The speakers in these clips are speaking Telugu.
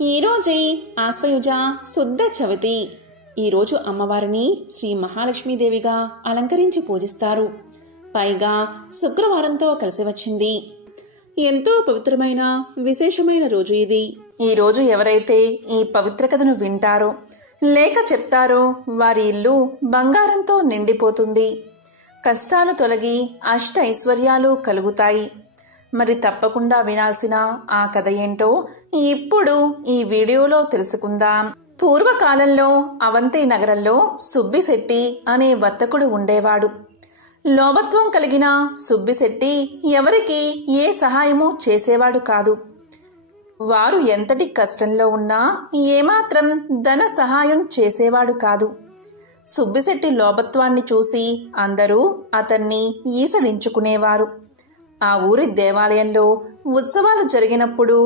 ఈరోజే ఆశ్వయుజ శుద్ధ చవితి. ఈరోజు అమ్మవారిని శ్రీ మహాలక్ష్మీదేవిగా అలంకరించి పూజిస్తారు. పైగా శుక్రవారంతో కలిసి వచ్చింది. ఎంతో పవిత్రమైన విశేషమైన రోజు ఇది. ఈ రోజు ఎవరైతే ఈ పవిత్ర కథను వింటారో లేక చెప్తారో వారి ఇల్లు బంగారంతో నిండిపోతుంది. కష్టాలు తొలగి అష్ట ఐశ్వర్యాలు కలుగుతాయి. మరి తప్పకుండా వినాల్సిన ఆ కథ ఏంటో ఇప్పుడు ఈ వీడియోలో తెలుసుకుందాం. పూర్వకాలంలో అవంతి నగరంలో సుబ్బిశెట్టి అనే వర్తకుడు ఉండేవాడు. లోభత్వం కలిగిన సుబ్బిశెట్టి ఎవరికి ఏ సహాయము చేసేవాడు కాదు. వారు ఎంతటి కష్టంలో ఉన్నా ఏమాత్రం ధన సహాయం చేసేవాడు కాదు. సుబ్బిశెట్టి లోభత్వాన్ని చూసి అందరూ అతన్ని ఈసడించుకునేవారు. ఆ ఊరి దేవాలయంలో ఉత్సవాలు జరిగినప్పుడు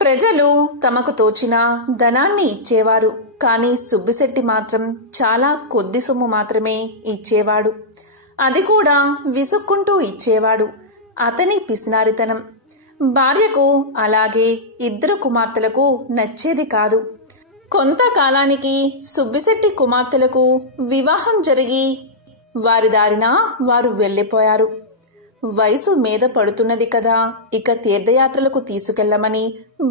ప్రజలు తమకు తోచిన ధనాన్ని ఇచ్చేవారు. కానీ సుబ్బిశెట్టి మాత్రం చాలా కొద్ది సొమ్ము మాత్రమే ఇచ్చేవాడు. అది కూడా విసుక్కుంటూ ఇచ్చేవాడు. అతని పిసినారితనం భార్యకు అలాగే ఇద్దరు కుమార్తెలకు నచ్చేది కాదు. కొంతకాలానికి సుబ్బిశెట్టి కుమార్తెలకు వివాహం జరిగి వారి దారిన వారు వెళ్ళిపోయారు. వయసు మీద పడుతున్నది కదా, ఇక తీర్థయాత్రలకు తీసుకెళ్లమని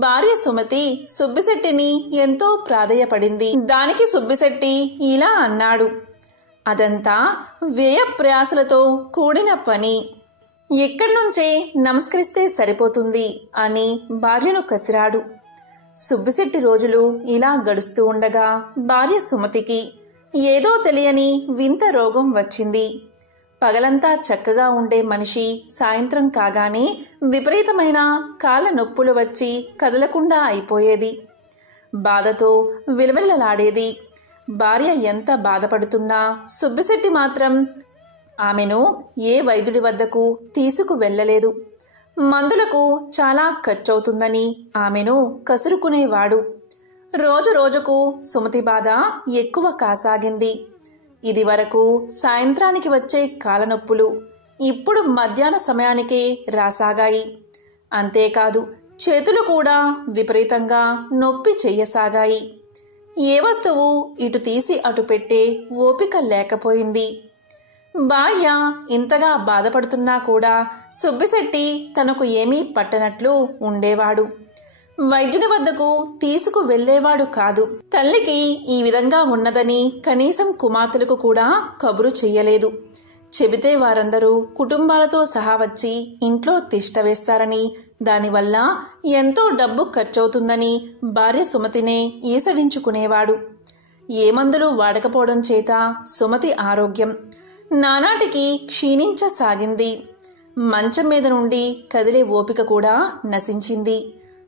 భార్య సుమతి సుబ్బిశెట్టిని ఎంతో ప్రాధేయపడింది. దానికి సుబ్బిశెట్టి ఇలా అన్నాడు, అదంతా వ్యయ ప్రయాసలతో కూడిన పని, ఇక్కడి నుంచే నమస్కరిస్తే సరిపోతుంది అని భార్యను కసిరాడు. సుబ్బిశెట్టి రోజులు ఇలా గడుస్తూ ఉండగా భార్య సుమతికి ఏదో తెలియని వింత రోగం వచ్చింది. పగలంతా చక్కగా ఉండే మనిషి సాయంత్రం కాగానే విపరీతమైన కాళ్ళ నొప్పులు వచ్చి కదలకుండా అయిపోయేది. బాధతో విలవిలలాడేది. భార్య ఎంత బాధపడుతున్నా సుబ్బిశెట్టి మాత్రం ఆమెను ఏ వైద్యుడి వద్దకు తీసుకు వెళ్ళలేదు. మందులకు చాలా ఖర్చవుతుందని ఆమెను కసురుకునేవాడు. రోజు రోజుకు సుమతి బాధ ఎక్కువ కాసాగింది. ఇది వరకు సాయంత్రానికి వచ్చే కాలనొప్పులు ఇప్పుడు మధ్యాహ్న సమయానికే రాసాగాయి. అంతేకాదు చేతులు కూడా విపరీతంగా నొప్పి చెయ్యసాగాయి. ఏ వస్తువు ఇటు తీసి అటు పెట్టే ఓపిక లేకపోయింది. భార్య ఇంతగా బాధపడుతున్నా కూడా సుబ్బిశెట్టి తనకు ఏమీ పట్టనట్లు ఉండేవాడు. వైద్యుని వద్దకు తీసుకు వెళ్లేవాడు కాదు. తల్లికి ఈ విధంగా ఉన్నదని కనీసం కుమార్తెలకు కూడా కబురు చెయ్యలేదు. చెబితే వారందరూ కుటుంబాలతో సహా వచ్చి ఇంట్లో తిష్ట వేస్తారని, దానివల్ల ఎంతో డబ్బు ఖర్చవుతుందని భార్య సుమతినే ఈసడించుకునేవాడు. ఏ మందులు వాడకపోవడం చేత సుమతి ఆరోగ్యం నానాటికి క్షీణించసాగింది. మంచం మీద నుండి కదిలే ఓపిక కూడా నశించింది.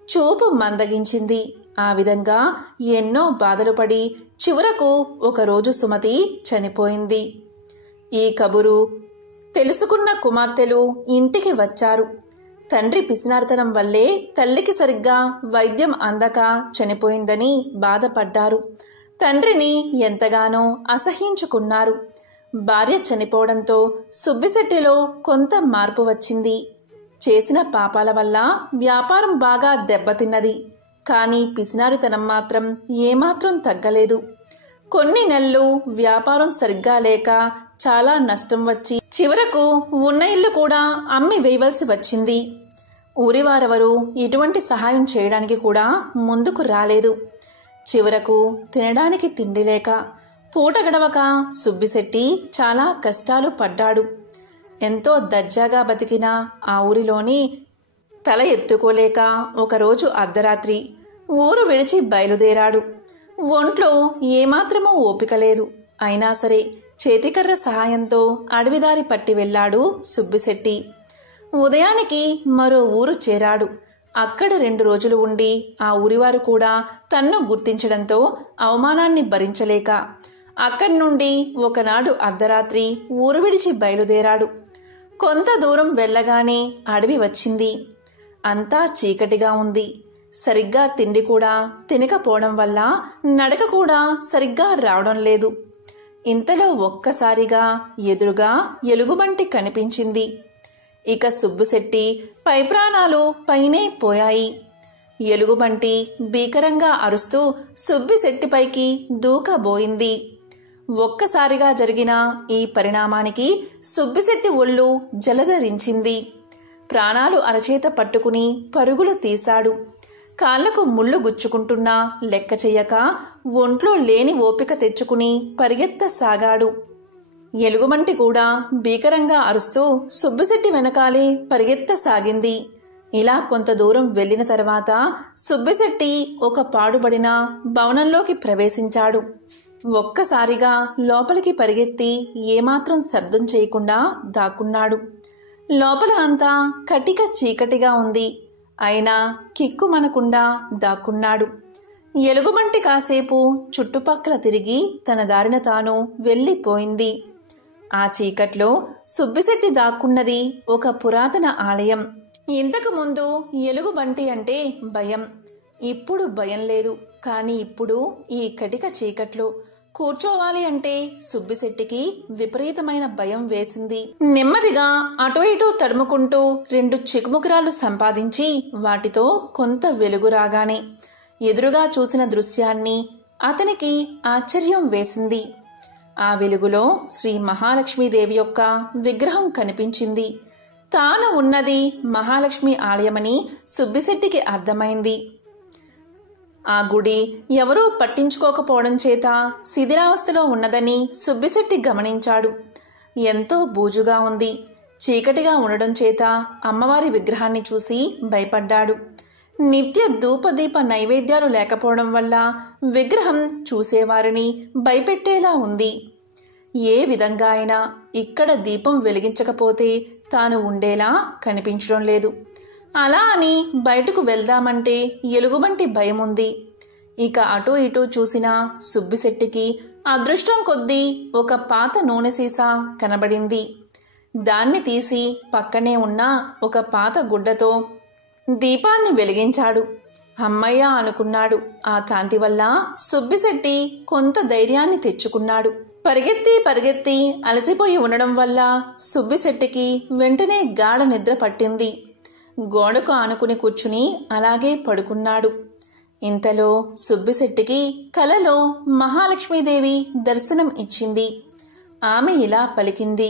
చూపు మందగించింది. ఆ విధంగా ఎన్నో బాధలు పడి చివరకు ఒకరోజు సుమతి చనిపోయింది. ఈ కబురు తెలుసుకున్న కుమార్తెలు ఇంటికి వచ్చారు. తండ్రి పిసినారితనం వల్లే తల్లికి సరిగ్గా వైద్యం అందక చనిపోయిందని బాధపడ్డారు. తండ్రిని ఎంతగానో అసహ్యించుకున్నారు. భార్య చనిపోవడంతో సుబ్బిశెట్టిలో కొంత మార్పు వచ్చింది. చేసిన పాపాల వల్ల వ్యాపారం బాగా దెబ్బతిన్నది. కానీ పిసినారితనం మాత్రం ఏమాత్రం తగ్గలేదు. కొన్ని నెలలు వ్యాపారం సరిగ్గా లేక చాలా నష్టం వచ్చి చివరకు ఉన్న ఇల్లు కూడా అమ్మి వేయవలసి వచ్చింది. ఊరివారెవరూ ఎటువంటి సహాయం చేయడానికి కూడా ముందుకు రాలేదు. చివరకు తినడానికి తిండి లేక పూట గడవక సుబ్బిశెట్టి చాలా కష్టాలు పడ్డాడు. ఎంతో దర్జాగా బతికిన ఆ ఊరిలోని తల ఎత్తుకోలేక ఒకరోజు అర్ధరాత్రి ఊరు విడిచి బయలుదేరాడు. ఒంట్లో ఏమాత్రమూ ఓపిక లేదు. అయినా సరే చేతికర్ర సహాయంతో అడవిదారి పట్టి వెళ్లాడు సుబ్బిశెట్టి. ఉదయానికి మరో ఊరు చేరాడు. అక్కడ 2 రోజులు ఉండి ఆ ఊరివారు కూడా తన్ను గుర్తించడంతో అవమానాన్ని భరించలేక అక్కడి నుండి ఒకనాడు అర్ధరాత్రి ఊరు విడిచి బయలుదేరాడు. కొంత దూరం వెళ్ళగానే అడవి వచ్చింది. అంతా చీకటిగా ఉంది. సరిగ్గా తిండి కూడా తినకపోవడం వల్ల నడక కూడా సరిగ్గా రావడం లేదు. ఇంతలో ఒక్కసారిగా ఎదురుగా ఎలుగుబంటి కనిపించింది. ఇక సుబ్బిశెట్టి పై ప్రాణాలు పైనే పోయాయి. ఎలుగుబంటి భీకరంగా అరుస్తూ సుబ్బిశెట్టిపైకి దూకబోయింది. ఒక్కసారిగా జరిగిన ఈ పరిణామానికి సుబ్బిశెట్టి ఒళ్ళు జలధరించింది. ప్రాణాలు అరచేత పట్టుకుని పరుగులు తీశాడు. కాళ్లకు ముళ్ళు గుచ్చుకుంటున్నా లెక్క చెయ్యక ఒంట్లో లేని ఓపిక తెచ్చుకుని పరిగెత్తసాగాడు. ఎలుగుబంటి కూడా భీకరంగా అరుస్తూ సుబ్బిశెట్టి వెనకాలే పరిగెత్తసాగింది. ఇలా కొంత దూరం వెళ్లిన తర్వాత సుబ్బిశెట్టి ఒక పాడుబడిన భవనంలోకి ప్రవేశించాడు. ఒక్కసారిగా లోపలికి పరిగెత్తి ఏమాత్రం శబ్దం చేయకుండా దాక్కున్నాడు. లోపల అంతా కటిక చీకటిగా ఉంది. అయినా కిక్కుమనకుండా దాక్కున్నాడు. ఎలుగుబంటి కాసేపు చుట్టుపక్కల తిరిగి తన దారిన తాను వెళ్ళిపోయింది. ఆ చీకట్లో సుబ్బిశెట్టి దాక్కున్నది ఒక పురాతన ఆలయం. ఇంతకుముందు ఎలుగుబంటి అంటే భయం. ఇప్పుడు భయం లేదు. కాని ఇప్పుడు ఈ కటిక చీకట్లో కూర్చోవాలి అంటే సుబ్బిశెట్టికి విపరీతమైన భయం వేసింది. నెమ్మదిగా అటు ఇటు తడుముకుంటూ 2 చికుముకురాలు సంపాదించి వాటితో కొంత వెలుగు రాగానే ఎదురుగా చూసిన దృశ్యాన్ని అతనికి ఆశ్చర్యం వేసింది. ఆ వెలుగులో శ్రీ మహాలక్ష్మీదేవి యొక్క విగ్రహం కనిపించింది. తాను ఉన్నది మహాలక్ష్మి ఆలయమని సుబ్బిశెట్టికి అర్థమైంది. ఆ గుడి ఎవరూ పట్టించుకోకపోవడం చేత శిథిలావస్థలో ఉన్నదని సుబ్బిశెట్టి గమనించాడు. ఎంతో బూజుగా ఉంది. చీకటిగా ఉండడం చేత అమ్మవారి విగ్రహాన్ని చూసి భయపడ్డాడు. నిత్య ధూపదీప నైవేద్యాలు లేకపోవడం వల్ల విగ్రహం చూసేవారిని భయపెట్టేలా ఉంది. ఏ విధంగా అయినా ఇక్కడ దీపం వెలిగించకపోతే తాను ఉండేలా కనిపించడం లేదు. అలా అని బయటకు వెళ్దామంటే ఎలుగుబంటి భయముంది. ఇక అటూ ఇటూ చూసిన సుబ్బిశెట్టికి అదృష్టం కొద్దీ ఒక పాత నూనె సీసా కనబడింది. దాన్ని తీసి పక్కనే ఉన్న ఒక పాత గుడ్డతో దీపాన్ని వెలిగించాడు. అమ్మయ్య అనుకున్నాడు. ఆ కాంతి వల్ల సుబ్బిశెట్టి కొంత ధైర్యాన్ని తెచ్చుకున్నాడు. పరిగెత్తి అలసిపోయి ఉండడం వల్ల సుబ్బిశెట్టికి వెంటనే గాఢ నిద్ర పట్టింది. గోడకు ఆనుకుని కూర్చుని అలాగే పడుకున్నాడు. ఇంతలో సుబ్బిశెట్టికి కలలో మహాలక్ష్మీదేవి దర్శనం ఇచ్చింది. ఆమె ఇలా పలికింది: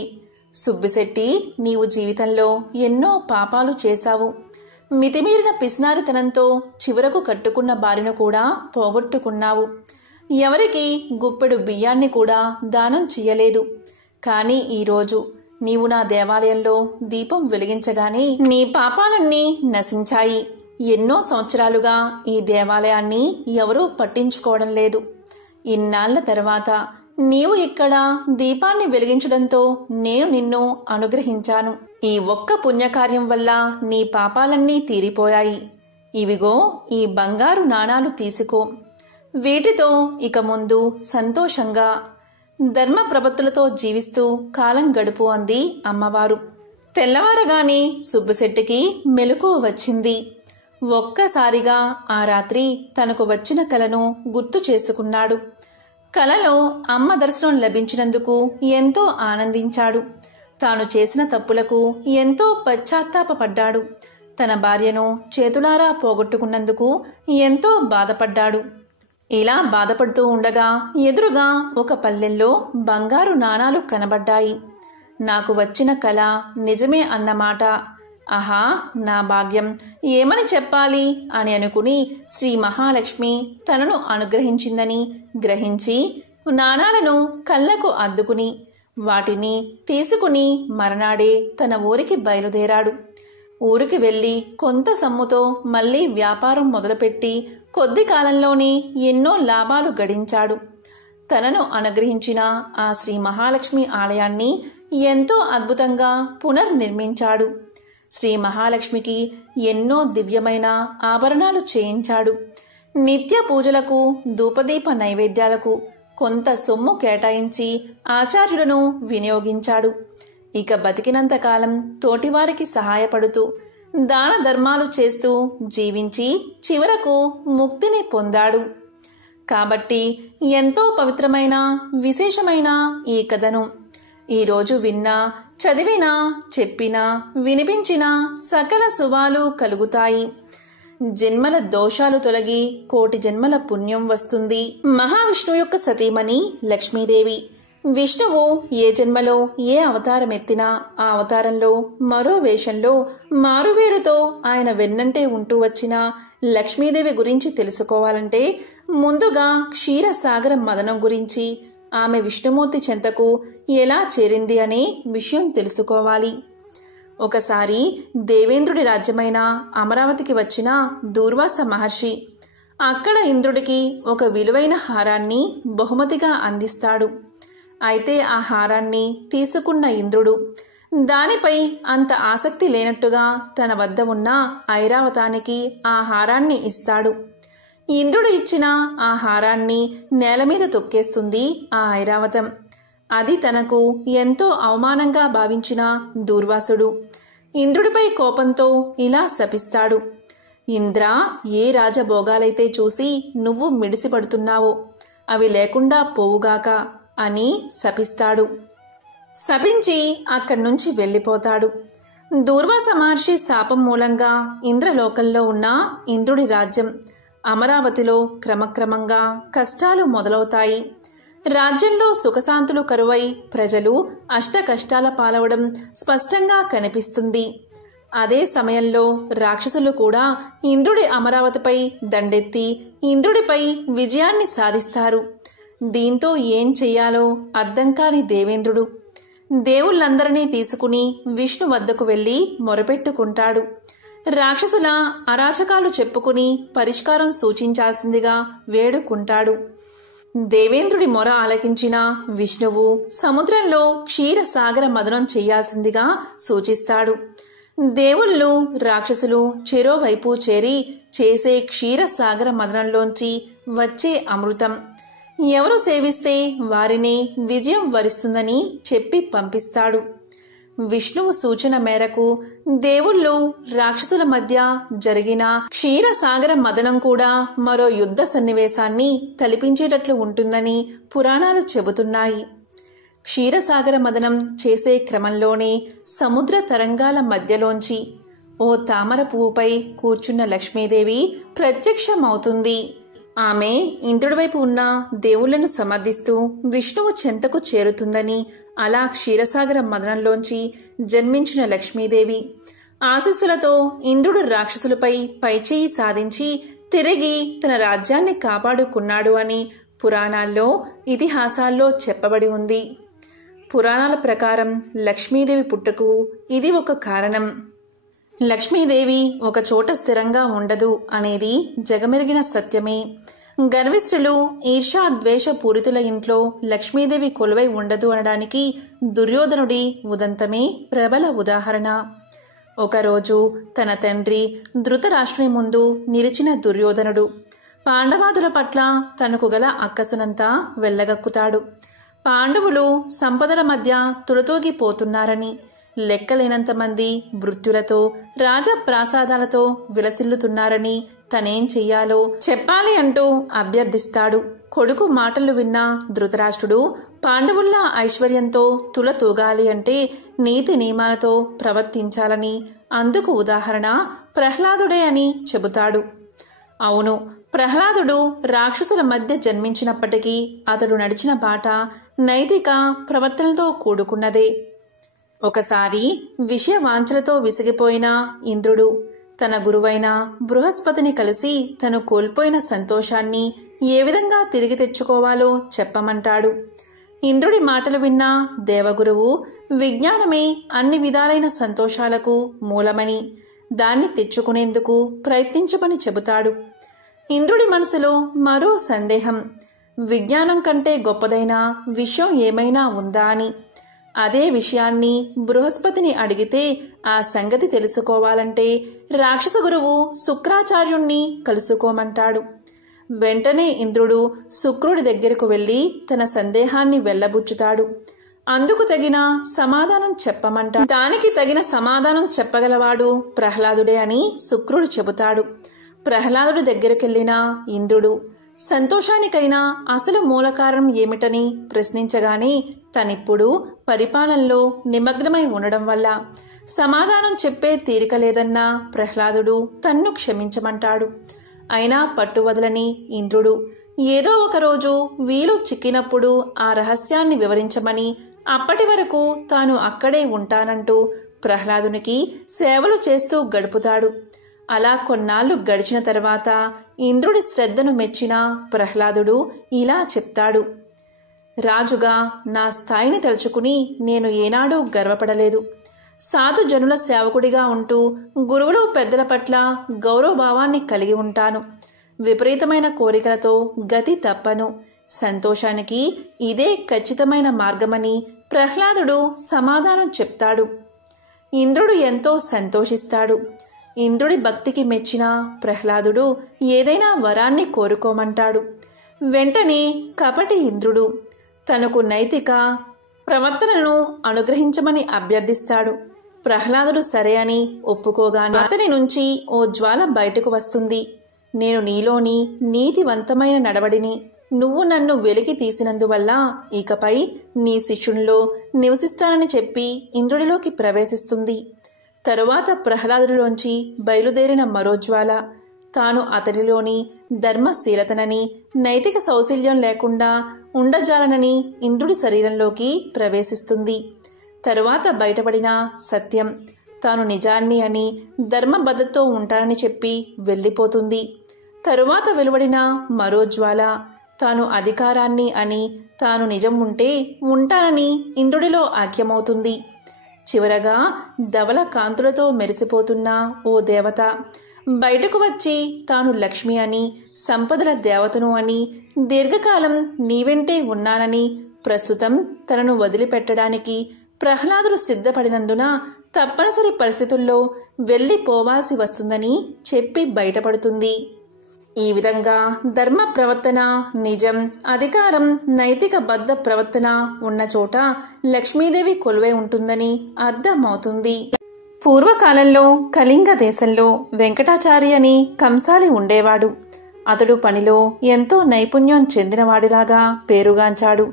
సుబ్బిశెట్టి, నీవు జీవితంలో ఎన్నో పాపాలు చేశావు. మితిమీరిన పిసినారితనంతో చివరకు కట్టుకున్న భార్యను కూడా పోగొట్టుకున్నావు. ఎవరికి గుప్పెడు బియ్యాన్ని కూడా దానం చెయ్యలేదు. కాని ఈరోజు నీవు నా దేవాలయంలో దీపం వెలిగించగానే నీ పాపాలన్నీ నశించాయి. ఎన్నో సంవత్సరాలుగా ఈ దేవాలయాన్ని ఎవరూ పట్టించుకోవడం లేదు. ఇన్నాళ్ల తర్వాత నీవు ఇక్కడ దీపాన్ని వెలిగించడంతో నేను నిన్ను అనుగ్రహించాను. ఈ ఒక్క పుణ్యకార్యం వల్ల నీ పాపాలన్నీ తీరిపోయాయి. ఇవిగో ఈ బంగారు నాణాలు తీసుకో. వీటితో ఇక ముందు సంతోషంగా ధర్మ ప్రపత్తులతో జీవిస్తూ కాలం గడుపు అంది అమ్మవారు. తెల్లవారగానే సుబ్బిశెట్టికి మెలకువ వచ్చింది. ఒక్కసారిగా ఆ రాత్రి తనకు వచ్చిన కలను గుర్తు చేసుకున్నాడు. కలలో అమ్మ దర్శనం లభించినందుకు ఎంతో ఆనందించాడు. తాను చేసిన తప్పులకు ఎంతో పశ్చాత్తాపపడ్డాడు. తన భార్యను చేతులారా పోగొట్టుకున్నందుకు ఎంతో బాధపడ్డాడు. ఇలా బాధపడుతూ ఉండగా ఎదురుగా ఒక పల్లెల్లో బంగారు నాణాలు కనబడ్డాయి. నాకు వచ్చిన కల నిజమే అన్నమాట. ఆహా, నా భాగ్యం, ఏమని చెప్పాలి అని అనుకుని శ్రీ మహాలక్ష్మి తనను అనుగ్రహించిందని గ్రహించి నాణాలను కళ్ళకు అద్దుకుని వాటిని తీసుకుని మరనాడే తన ఊరికి బయలుదేరాడు. ఊరికి వెళ్లి కొంత సొమ్ముతో మళ్లీ వ్యాపారం మొదలుపెట్టి కొద్ది కాలంలోనే ఎన్నో లాభాలు గడించాడు. తనను అనుగ్రహించిన ఆ శ్రీ మహాలక్ష్మి ఆలయాన్ని ఎంతో అద్భుతంగా పునర్నిర్మించాడు. శ్రీ మహాలక్ష్మికి ఎన్నో దివ్యమైన ఆభరణాలు చేయించాడు. నిత్య పూజలకు, ధూపదీప నైవేద్యాలకు కొంత సొమ్ము కేటాయించి ఆచార్యులను వినియోగించాడు. ఇక బతికినంతకాలం తోటివారికి సహాయపడుతూ దాన ధర్మాలు చేస్తూ జీవించి చివరకు ముక్తిని పొందాడు. కాబట్టి ఎంతో పవిత్రమైన, విశేషమైన ఈ కథను ఈరోజు విన్నా, చదివినా, చెప్పినా, వినిపించినా సకల శుభాలు కలుగుతాయి. జన్మల దోషాలు తొలగి కోటి జన్మల పుణ్యం వస్తుంది. మహావిష్ణువు యొక్క సతీమణి లక్ష్మీదేవి. విష్ణువు ఏ జన్మలో ఏ అవతారం ఎత్తినా ఆ అవతారంలో మరో వేషంలో మారువేరుతో ఆయన వెన్నంటే ఉంటూ వచ్చిన లక్ష్మీదేవి గురించి తెలుసుకోవాలంటే ముందుగా క్షీరసాగర మదనం గురించి, ఆమె విష్ణుమూర్తి చెంతకు ఎలా చేరింది అనే విషయం తెలుసుకోవాలి. ఒకసారి దేవేంద్రుడి రాజ్యమైన అమరావతికి వచ్చిన దూర్వాస మహర్షి అక్కడ ఇంద్రుడికి ఒక విలువైన హారాన్ని బహుమతిగా అందిస్తాడు. అయితే ఆ హారాన్ని తీసుకున్న ఇంద్రుడు దానిపై అంత ఆసక్తి లేనట్టుగా తన వద్ద ఉన్న ఐరావతానికి ఆ హారాన్ని ఇస్తాడు. ఇంద్రుడు ఇచ్చిన ఆ హారాన్ని నేల మీద తొక్కేస్తుంది ఆ ఐరావతం. అది తనకు ఎంతో అవమానంగా భావించిన దూర్వాసుడు ఇంద్రుడిపై కోపంతో ఇలా శపిస్తాడు. ఇంద్ర, ఏ రాజభోగాలైతే చూసి నువ్వు మిడిసిపడుతున్నావో అవి లేకుండా పోవుగాక అని శపిస్తాడు. శపించి అక్కడి నుంచి వెళ్ళిపోతాడు. దూర్వాస మహర్షి శాపం మూలంగా ఇంద్రలోకంలో ఉన్న ఇంద్రుడి రాజ్యం అమరావతిలో క్రమక్రమంగా కష్టాలు మొదలవుతాయి. రాజ్యంలో సుఖశాంతులు కరువై ప్రజలు అష్టకష్టాల పాలవడం స్పష్టంగా కనిపిస్తుంది. అదే సమయంలో రాక్షసులు కూడా ఇంద్రుడి అమరావతిపై దండెత్తి ఇంద్రుడిపై విజయాన్ని సాధిస్తారు. దీంతో ఏం చెయ్యాలో అర్థం కాని దేవేంద్రుడు దేవుళ్లందరినీ తీసుకుని విష్ణు వద్దకు వెళ్లి మొరపెట్టుకుంటాడు. రాక్షసుల అరాచకాలు చెప్పుకుని పరిష్కారం సూచించాల్సిందిగా వేడుకుంటాడు. దేవేంద్రుడి మొర ఆలకించిన విష్ణువు సముద్రంలో క్షీరసాగర మదనం చెయ్యాల్సిందిగా సూచిస్తాడు. దేవుళ్ళు రాక్షసులు చెరోవైపు చేరి చేసే క్షీరసాగర మదనంలోంచి వచ్చే అమృతం ఎవరు సేవిస్తే వారిని విజయం వరిస్తుందని చెప్పి పంపిస్తాడు. విష్ణువు సూచన మేరకు దేవుళ్ళు రాక్షసుల మధ్య జరిగిన క్షీరసాగర మదనం కూడా మరో యుద్ధ సన్నివేశాన్ని తలపించేటట్లు ఉంటుందని పురాణాలు చెబుతున్నాయి. క్షీరసాగర మదనం చేసే క్రమంలోనే సముద్ర తరంగాల మధ్యలోంచి ఓ తామర పువ్వుపై కూర్చున్న లక్ష్మీదేవి ప్రత్యక్షమవుతుంది. ఆమె ఇంద్రుడివైపు ఉన్న దేవుళ్లను సమర్థిస్తూ విష్ణువు చెంతకు చేరుతుందని, అలా క్షీరసాగర మదనంలోంచి జన్మించిన లక్ష్మీదేవి ఆశీస్సులతో ఇంద్రుడు రాక్షసులపై పైచేయి సాధించి తిరిగి తన రాజ్యాన్ని కాపాడుకున్నాడు అని పురాణాల్లో ఇతిహాసాల్లో చెప్పబడి ఉంది. పురాణాల ప్రకారం లక్ష్మీదేవి పుట్టుకు ఇది ఒక కారణం. లక్ష్మీదేవి ఒక చోట స్థిరంగా ఉండదు అనేది జగమెరిగిన సత్యమే. గర్విష్ఠులు ఈర్ష్యా ద్వేష పూరితుల ఇంట్లో లక్ష్మీదేవి కొలువై ఉండదు అనడానికి దుర్యోధనుడి ఉదంతమే ప్రబల ఉదాహరణ. ఒకరోజు తన తండ్రి ధృతరాష్ట్రుని ముందు నిలిచిన దుర్యోధనుడు పాండవాదుల పట్ల తనకు గల అక్కసునంతా వెళ్ళగక్కుతాడు. పాండవులు సంపదల మధ్య తులతూగిపోతున్నారని, లెక్కలేనంతమంది భృత్యులతో రాజప్రాసాదాలతో విలసిల్లుతున్నారని తనేం చెయ్యాలో చెప్పాలి అంటూ అభ్యర్థిస్తాడు. కొడుకు మాటలు విన్న ధృతరాష్ట్రుడు పాండవుల్లా ఐశ్వర్యంతో తులతూగాలి అంటే నీతి నియమాలతో ప్రవర్తించాలని, అందుకు ఉదాహరణ ప్రహ్లాదుడే అని చెబుతాడు. అవును, ప్రహ్లాదుడు రాక్షసుల మధ్య జన్మించినప్పటికీ అతడు నడిచిన బాట నైతిక ప్రవర్తనతో కూడుకున్నదే. ఒకసారి విషయ వాంఛలతో విసిగిపోయిన ఇంద్రుడు తన గురువైన బృహస్పతిని కలిసి తను కోల్పోయిన సంతోషాన్ని ఏ విధంగా తిరిగి తెచ్చుకోవాలో చెప్పమంటాడు. ఇంద్రుడి మాటలు విన్న దేవగురువు విజ్ఞానమే అన్ని విధాలైన సంతోషాలకు మూలమని, దాన్ని తెచ్చుకునేందుకు ప్రయత్నించమని చెబుతాడు. ఇంద్రుడి మనసులో మరో సందేహం, విజ్ఞానం కంటే గొప్పదైన విషయం ఏమైనా ఉందా అని. అదే విషయాన్ని బృహస్పతిని అడిగితే ఆ సంగతి తెలుసుకోవాలంటే రాక్షస గురువు శుక్రాచార్యుణ్ణి కలుసుకోమంటాడు. వెంటనే ఇంద్రుడు శుక్రుడి దగ్గరకు వెళ్లి తన సందేహాన్ని వెళ్లబుచ్చుతాడు. అందుకు తగిన సమాధానం చెప్పమంటాడు. దానికి తగిన సమాధానం చెప్పగలవాడు ప్రహ్లాదుడే అని శుక్రుడు చెబుతాడు. ప్రహ్లాదుడి దగ్గరకెళ్లిన ఇంద్రుడు సంతోషానికైనా అసలు మూల కారణం ఏమిటని ప్రశ్నించగానే తనిప్పుడు పరిపాలనలో నిమగ్నమై ఉండడం వల్ల సమాధానం చెప్పే తీరిక లేదన్న ప్రహ్లాదుడు తన్ను క్షమించమంటాడు. అయినా పట్టువదలని ఇంద్రుడు ఏదో ఒకరోజు వీలు చిక్కినప్పుడు ఆ రహస్యాన్ని వివరించమని, అప్పటి వరకు తాను అక్కడే ఉంటానంటూ ప్రహ్లాదునికి సేవలు చేస్తూ గడుపుతాడు. అలా కొన్నాళ్లు గడిచిన తర్వాత ఇంద్రుడి శ్రద్ధను మెచ్చిన ప్రహ్లాదుడు ఇలా చెప్తాడు: రాజుగా నా స్థాయిని తలుచుకుని నేను ఏనాడూ గర్వపడలేదు. సాధు జనుల సేవకుడిగా ఉంటూ గురువులు పెద్దల పట్ల గౌరవభావాన్ని కలిగి ఉంటాను. విపరీతమైన కోరికలతో గతి తప్పను. సంతోషానికి ఇదే ఖచ్చితమైన మార్గమని ప్రహ్లాదుడు సమాధానం చెప్తాడు. ఇంద్రుడు ఎంతో సంతోషిస్తాడు. ఇంద్రుడి భక్తికి మెచ్చిన ప్రహ్లాదుడు ఏదైనా వరాన్ని కోరుకోమంటాడు. వెంటనే కపటి ఇంద్రుడు తనకు నైతిక ప్రవర్తనను అనుగ్రహించమని అభ్యర్థిస్తాడు. ప్రహ్లాదుడు సరే అని ఒప్పుకోగానే అతని నుంచి ఓ జ్వాల బయటకు వస్తుంది. నేను నీలోని నీతివంతమైన నడవడిని నువ్వు నన్ను వెలికి తీసినందువల్ల ఇకపై నీ శిష్యునిలో నివసిస్తానని చెప్పి ఇంద్రుడిలోకి ప్రవేశిస్తుంది. తరువాత ప్రహ్లాదుడిలోంచి బయలుదేరిన మరో జ్వాల తాను అతడిలోని ధర్మశీలతనని నైతిక సౌశల్యం లేకుండా ఉండజాలనని ఇంద్రుడి శరీరంలోకి ప్రవేశిస్తుంది. తరువాత బయటపడిన సత్యం తాను నిజాన్ని అని ధర్మబద్ధతో ఉంటానని చెప్పి వెళ్ళిపోతుంది. తరువాత వెలువడిన మరో జ్వాల తాను అధికారాన్ని అని తాను నిజం ఉంటే ఉంటానని ఇంద్రుడిలో ఐక్యమవుతుంది. చివరగా ధవల కాంతులతో మెరిసిపోతున్న ఓ దేవత బయటకు వచ్చి తాను లక్ష్మి అని, సంపదల దేవతను అని, దీర్ఘకాలం నీవెంటే ఉన్నానని, ప్రస్తుతం తనను వదిలిపెట్టడానికి ప్రహ్లాదుడు సిద్ధపడినందున తప్పనిసరి పరిస్థితుల్లో వెళ్ళిపోవాల్సి వస్తుందని చెప్పి బయటపడుతుంది. ఈ విధంగా ధర్మ ప్రవర్తన, నిజం, అధికారం, నైతిక బద్ధ ప్రవర్తన ఉన్న చోట లక్ష్మీదేవి కొలువై ఉంటుందని అర్థమవుతుంది. పూర్వకాలంలో కళింగ దేశంలో వెంకటాచారి అని కంసాలి ఉండేవాడు. అతడు పనిలో ఎంతో నైపుణ్యం చెందినవాడిలాగా పేరుగాంచాడు.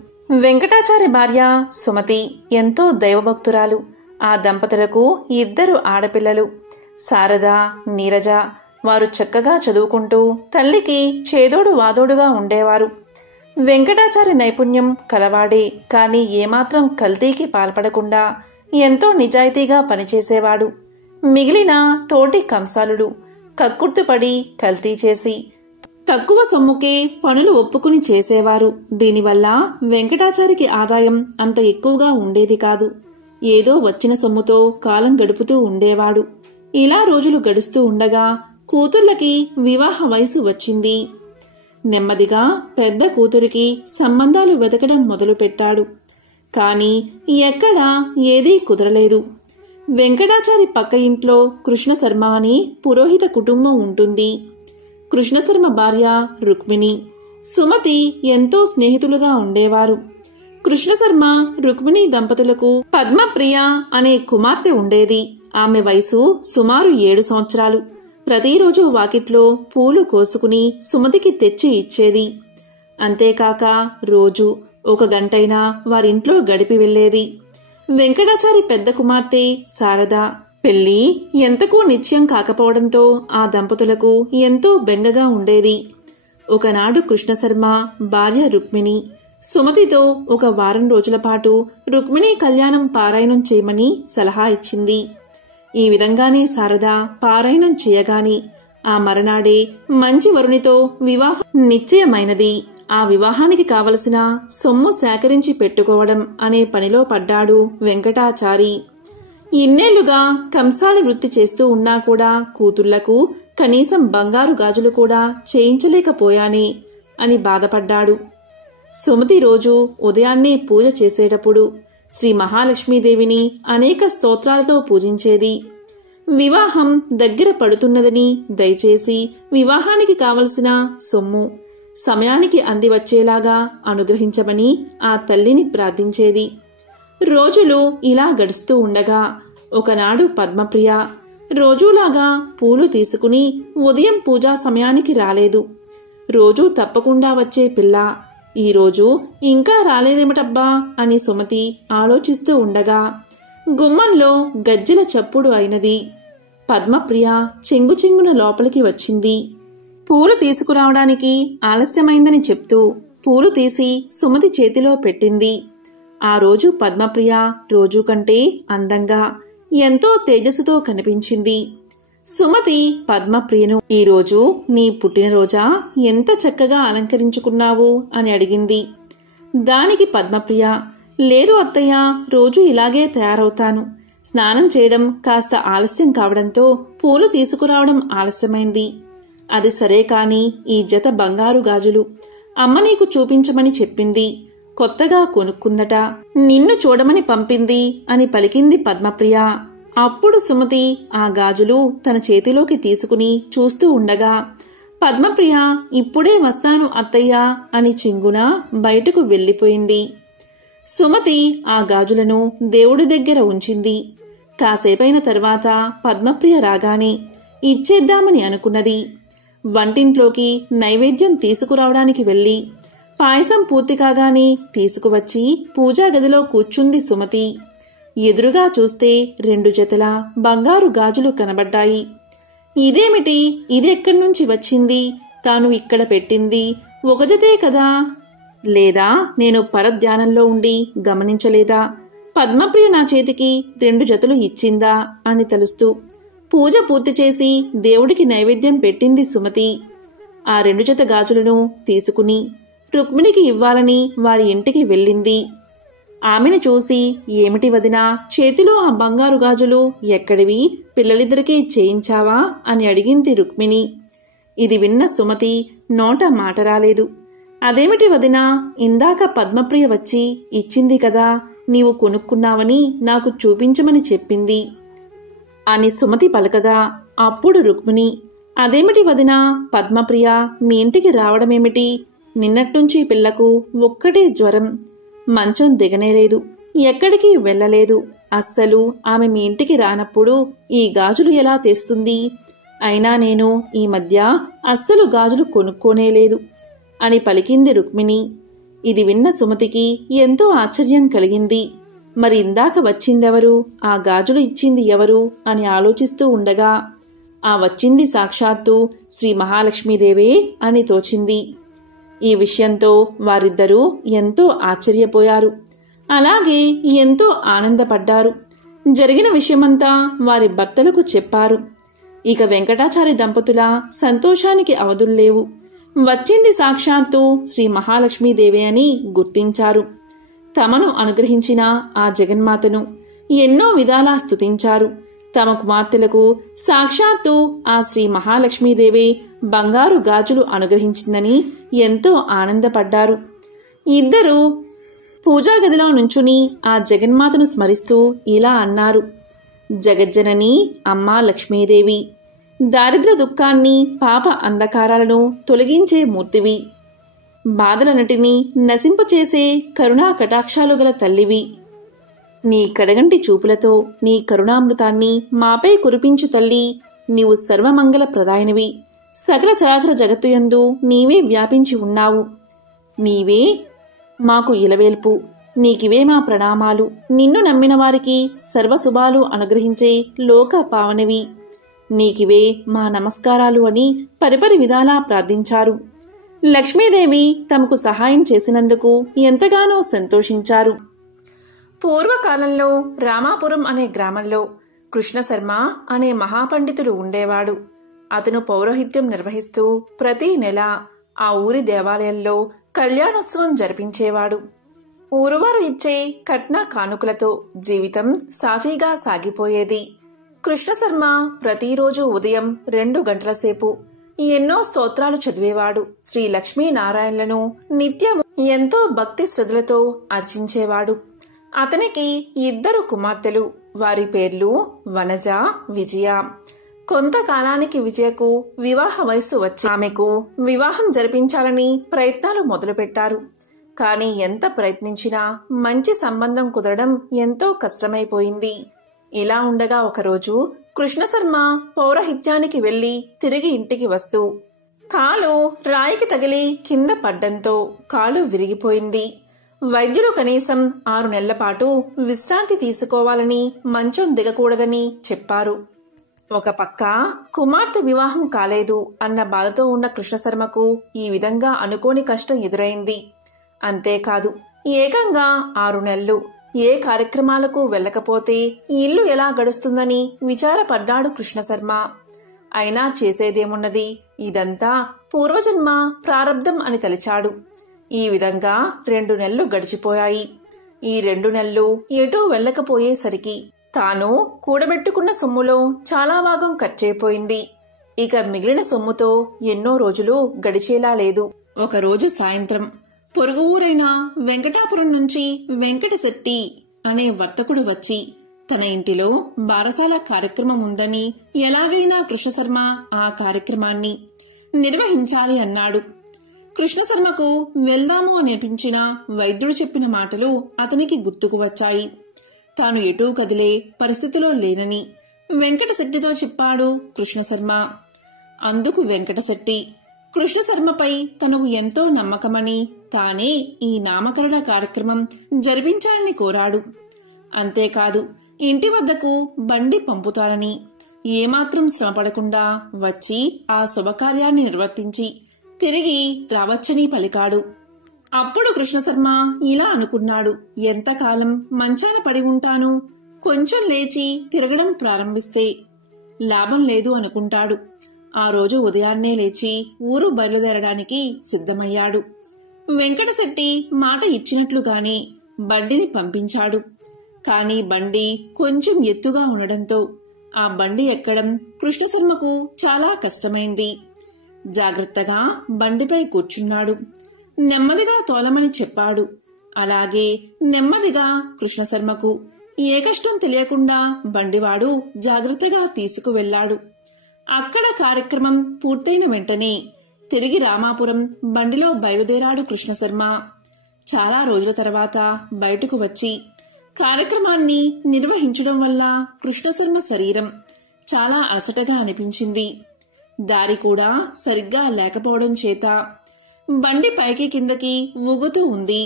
వెంకటాచారి భార్య సుమతి ఎంతో దైవభక్తురాలు. ఆ దంపతులకు 2 ఆడపిల్లలు, శారద, నీరజ. వారు చక్కగా చదువుకుంటూ తల్లికి చేదోడు వాదోడుగా ఉండేవారు. వెంకటాచారి నైపుణ్యం కలవాడే, కాని ఏమాత్రం కల్తీకి పాల్పడకుండా ఎంతో నిజాయితీగా పనిచేసేవాడు. మిగిలిన తోటి కంసాలుడు కక్కుర్తిపడి కల్తీ చేసి తక్కువ సొమ్ముకే పనులు ఒప్పుకుని చేసేవారు. దీనివల్ల వెంకటాచారికి ఆదాయం అంత ఎక్కువగా ఉండేది కాదు. ఏదో వచ్చిన సొమ్ముతో కాలం గడుపుతూ ఉండేవాడు. ఇలా రోజులు గడుస్తూ ఉండగా కూతుర్లకి వివాహ వయసు వచ్చింది. నెమ్మదిగా పెద్ద కూతురికి సంబంధాలు వెతకడం మొదలుపెట్టాడు. కాని ఎక్కడా ఏదీ కుదరలేదు. వెంకటాచారి పక్క ఇంట్లో కృష్ణశర్మ అని పురోహిత కుటుంబం ఉంటుంది. కృష్ణశర్మ భార్య రుక్మిణి, సుమతి ఎంతో స్నేహితులుగా ఉండేవారు. కృష్ణశర్మ, రుక్మిణి దంపతులకు పద్మప్రియ అనే కుమార్తె ఉండేది. ఆమె వయసు సుమారు 7 సంవత్సరాలు. ప్రతిరోజు వాకిట్లో పూలు కోసుకుని సుమతికి తెచ్చి ఇచ్చేది. అంతేకాక రోజు 1 గంటైనా వారింట్లో గడిపి వెళ్లేది. వెంకటాచారి పెద్ద కుమార్తె శారద పెళ్లి ఎంతకూ నిశ్చయం కాకపోవడంతో ఆ దంపతులకు ఎంతో బెంగగా ఉండేది. ఒకనాడు కృష్ణశర్మ భార్య రుక్మిణి సుమతితో 1 వారం రోజుల పాటు రుక్మిణి కళ్యాణం పారాయణం చేయమని సలహా ఇచ్చింది. ఈ విధంగానే శారద పారాయణం చేయగాని ఆ మరనాడే మంచి వరునితో వివాహం నిశ్చయమైనది. ఆ వివాహానికి కావలసిన సొమ్ము సేకరించి పెట్టుకోవడం అనే పనిలో పడ్డాడు వెంకటాచారి. ఇన్నేళ్లుగా కంసాలి వృత్తి చేస్తూ ఉన్నా కూడా కూతుళ్లకు కనీసం బంగారు గాజులు కూడా చేయించలేకపోయానే అని బాధపడ్డాడు. సుమతి రోజు ఉదయాన్నే పూజ చేసేటప్పుడు శ్రీ మహాలక్ష్మీదేవిని అనేక స్తోత్రాలతో పూజించేది. వివాహం దగ్గర పడుతున్నదని దయచేసి వివాహానికి కావలసిన సొమ్ము సమయానికి అందివచ్చేలాగా అనుగ్రహించమని ఆ తల్లిని ప్రార్థించేది. రోజులు ఇలా గడుస్తూ ఉండగా ఒకనాడు పద్మప్రియ రోజూలాగా పూలు తీసుకుని ఉదయం పూజా సమయానికి రాలేదు. రోజూ తప్పకుండా వచ్చే పిల్ల ఈరోజు ఇంకా రాలేదేమిటబ్బా అని సుమతి ఆలోచిస్తూ ఉండగా గుమ్మంలో గజ్జెల చప్పుడు అయినది. పద్మప్రియ చెంగుచెంగున లోపలికి వచ్చింది. పూలు తీసుకురావడానికి ఆలస్యమైందని చెప్తూ పూలు తీసి సుమతి చేతిలో పెట్టింది. ఆ రోజు పద్మప్రియ రోజు కంటే అందంగా ఎంతో తేజస్సుతో కనిపించింది. సుమతి పద్మప్రియను, ఈరోజు నీ పుట్టినరోజా, ఎంత చక్కగా అలంకరించుకున్నావు అని అడిగింది. దానికి పద్మప్రియ, లేదు అత్తయ్య, రోజు ఇలాగే తయారవుతాను. స్నానం చేయడం కాస్త ఆలస్యం కావడంతో పూలు తీసుకురావడం ఆలస్యమైంది. అది సరే కాని ఈ జత బంగారు గాజులు అమ్మ నీకు చూపించమని చెప్పింది. కొత్తగా కొనుక్కుందట, నిన్ను చూడమని పంపింది అని పలికింది పద్మప్రియ. అప్పుడు సుమతి ఆ గాజులు తన చేతిలోకి తీసుకుని చూస్తూ ఉండగా పద్మప్రియ ఇప్పుడే వస్తాను అత్తయ్య అని చెంగున బయటకు వెళ్ళిపోయింది. సుమతి ఆ గాజులను దేవుడి దగ్గర ఉంచింది. కాసేపైన తర్వాత పద్మప్రియ రాగానే ఇచ్చేద్దామని అనుకున్నది. వంటింట్లోకి నైవేద్యం తీసుకురావడానికి వెళ్లి పాయసం పూర్తి కాగానే తీసుకువచ్చి పూజా గదిలో కూర్చుంది సుమతి. ఎదురుగా చూస్తే 2 జతల బంగారు గాజులు కనబడ్డాయి. ఇదేమిటి, ఇదెక్కడ్నుంచి వచ్చింది, తాను ఇక్కడ పెట్టింది ఒక జతే కదా, లేదా నేను పరధ్యానంలో ఉండి గమనించలేదా, పద్మప్రియ నా చేతికి 2 జతలు ఇచ్చిందా అని తలుస్తూ పూజ పూర్తి చేసి దేవుడికి నైవేద్యం పెట్టింది సుమతి. ఆ 2 జత గాజులను తీసుకుని రుక్మిణికి ఇవ్వాలని వారి ఇంటికి వెళ్ళింది. ఆమెను చూసి, ఏమిటి వదినా, చేతిలో ఆ బంగారు గాజులు ఎక్కడివి, పిల్లలిద్దరికీ చేయించావా అని అడిగింది రుక్మిణి. ఇది విన్న సుమతి నోట మాట రాలేదు. అదేమిటి వదినా, ఇందాక పద్మప్రియ వచ్చి ఇచ్చింది కదా, నీవు కొనుక్కున్నావని నాకు చూపించమని చెప్పింది అని సుమతి పలకగా, అప్పుడు రుక్మిణి, అదేమిటి వదినా, పద్మప్రియ మీ ఇంటికి రావడమేమిటి, నిన్నట్నుంచి పిల్లకు ఒక్కటే జ్వరం, మంచం దిగనేలేదు, ఎక్కడికి వెళ్ళలేదు, అస్సలు ఆమె మీ ఇంటికి రానప్పుడు ఈ గాజులు ఎలా తెస్తుంది, అయినా నేను ఈ మధ్య అస్సలు గాజులు కొనుక్కోనేలేదు అని పలికింది రుక్మిణి. ఇది విన్న సుమతికి ఎంతో ఆశ్చర్యం కలిగింది. మరి ఇందాక వచ్చిందెవరు, ఆ గాజులు ఇచ్చింది ఎవరు అని ఆలోచిస్తూ ఉండగా ఆ వచ్చింది సాక్షాత్తు శ్రీ మహాలక్ష్మీదేవే అని తోచింది. ఈ విషయంతో వారిద్దరూ ఎంతో ఆశ్చర్యపోయారు. అలాగే ఎంతో ఆనందపడ్డారు. జరిగిన విషయమంతా వారి భర్తలకు చెప్పారు. ఇక వెంకటాచారి దంపతుల సంతోషానికి అవధుల్లేవు. వచ్చింది సాక్షాత్తు శ్రీ మహాలక్ష్మీదేవి అని గుర్తించారు. తమను అనుగ్రహించిన ఆ జగన్మాతను ఎన్నో విధాలా స్తుతించారు. తమ కుమార్తెలకు సాక్షాత్తు ఆ శ్రీ మహాలక్ష్మీదేవి బంగారు గాజులు అనుగ్రహించిందని ఎంతో ఆనందపడ్డారు. ఇద్దరూ పూజాగదిలో నుంచుని ఆ జగన్మాతను స్మరిస్తూ ఇలా అన్నారు. జగజ్జనని అమ్మా లక్ష్మీదేవి, దారిద్ర్య దుఃఖాన్ని పాప అంధకారాలను తొలగించే మూర్తివి, బాధలన్నిటినీ నశింపచేసే కరుణా కటాక్షాలు గల తల్లివి, నీ కడగంటి చూపులతో నీ కరుణామృతాన్ని మాపై కురిపించు తల్లి, నీవు సర్వమంగళ ప్రదాయనివి, సకల చరాచర జగత్తుయందు నీవే వ్యాపించి ఉన్నావు, నీవే మాకు ఇలవేల్పు, నీకివే మా ప్రణామాలు, నిన్ను నమ్మిన వారికి సర్వశుభాలు అనుగ్రహించే లోక పావనివి, నీకివే మా నమస్కారాలు అని పరిపరి విధాలా ప్రార్థించారు. లక్ష్మీదేవి తమకు సహాయం చేసినందుకు ఎంతగానో సంతోషించారు. పూర్వకాలంలో రామాపురం అనే గ్రామంలో కృష్ణశర్మ అనే మహాపండితుడు ఉండేవాడు. అతను పౌరోహిత్యం నిర్వహిస్తూ ప్రతి నెల ఆ ఊరి దేవాలయంలో కళ్యాణోత్సవం జరిపించేవాడు. ఊరువారు ఇచ్చే కట్న కానుకలతో జీవితం సాఫీగా సాగిపోయేది. కృష్ణశర్మ ప్రతిరోజు ఉదయం 2 గంటల సేపు ఎన్నో స్తోత్రాలు చదివేవాడు. శ్రీ లక్ష్మీనారాయణలను నిత్యం ఎంతో భక్తి శ్రద్ధలతో అర్చించేవాడు. అతనికి 2 కుమార్తెలు. వారి పేర్లు వనజ, విజయ. కొంతకాలానికి విజయకు వివాహ వయస్సు వచ్చి ఆమెకు వివాహం జరిపించాలని ప్రయత్నాలు మొదలుపెట్టారు. కాని ఎంత ప్రయత్నించినా మంచి సంబంధం కుదరడం ఎంతో కష్టమైపోయింది. ఇలా ఉండగా ఒకరోజు కృష్ణశర్మ పౌరహిత్యానికి వెళ్లి తిరిగి ఇంటికి వస్తూ కాలు రాయికి తగిలి కింద పడ్డంతో కాలు విరిగిపోయింది. వైద్యులు కనీసం 6 నెలల పాటు విశ్రాంతి తీసుకోవాలని, మంచం దిగకూడదని చెప్పారు. ఒక పక్క కుమార్తె వివాహం కాలేదు అన్న బాధతో ఉన్న కృష్ణశర్మకు ఈ విధంగా అనుకోని కష్టం ఎదురైంది. అంతేకాదు, ఏకంగా 6 నెలలు ఏ కార్యక్రమాలకు వెళ్లకపోతే ఇల్లు ఎలా గడుస్తుందని విచారపడ్డాడు కృష్ణశర్మ. అయినా చేసేదేమున్నది, ఇదంతా పూర్వజన్మ ప్రారబ్ధం అని తలిచాడు. ఈ విధంగా 2 నెలలు గడిచిపోయాయి. ఈ 2 నెలలు ఎటూ వెళ్లకపోయేసరికి తాను కూడబెట్టుకున్న సొమ్ములో చాలా భాగం ఖర్చయిపోయింది. ఇక మిగిలిన సొమ్ముతో ఎన్నో రోజులు గడిచేలా లేదు. ఒకరోజు సాయంత్రం పొరుగు ఊరైన వెంకటాపురం నుంచి వెంకటశెట్టి అనే వర్తకుడు వచ్చి తన ఇంటిలో బారసాల కార్యక్రమం ఉందని, ఎలాగైనా కృష్ణశర్మ ఆ కార్యక్రమాన్ని నిర్వహించాలి అన్నాడు. కృష్ణశర్మకు వెళ్దాము అనిపించిన వైద్యుడు చెప్పిన మాటలు అతనికి గుర్తుకు వచ్చాయి. తాను ఎటూ కదిలే పరిస్థితిలో లేనని వెంకటశెట్టితో చెప్పాడు కృష్ణశర్మ. అందుకు వెంకటశెట్టి కృష్ణశర్మపై తనకు ఎంతో నమ్మకమని తానే ఈ నామకరణ కార్యక్రమం జరిపించాలని కోరాడు. అంతేకాదు, ఇంటి వద్దకు బండి పంపుతానని, ఏమాత్రం శ్రమపడకుండా వచ్చి ఆ శుభకార్యాన్ని నిర్వర్తించి తిరిగి రావచ్చని పలికాడు. అప్పుడు కృష్ణశర్మ ఇలా అనుకున్నాడు, ఎంతకాలం మంచాన పడి ఉంటాను, కొంచెం లేచి తిరగడం ప్రారంభిస్తే లాభం లేదు అనుకుంటాడు. ఆ రోజు ఉదయాన్నే లేచి ఊరు బయలుదేరడానికి సిద్ధమయ్యాడు. వెంకటశెట్టి మాట ఇచ్చినట్లుగానే బండిని పంపించాడు. కాని బండి కొంచెం ఎత్తుగా ఉండడంతో ఆ బండి ఎక్కడం కృష్ణశర్మకు చాలా కష్టమైంది. జాగ్రత్తగా బండిపై కూర్చున్నాడు. నెమ్మదిగా తోలమని చెప్పాడు. అలాగే నెమ్మదిగా కృష్ణశర్మకు ఏ కష్టం తెలియకుండా బండివాడు జాగ్రత్తగా తీసుకువెళ్లాడు. అక్కడ కార్యక్రమం పూర్తయిన వెంటనే తిరిగి రామాపురం బండిలో బయలుదేరాడు కృష్ణశర్మ. చాలా రోజుల తర్వాత బయటకు వచ్చి కార్యక్రమాన్ని నిర్వహించడం వల్ల కృష్ణశర్మ శరీరం చాలా అలసటగా అనిపించింది. దారి కూడా సరిగ్గా లేకపోవడం చేత బండి పైకి కిందకి ఊగుతూ ఉంది.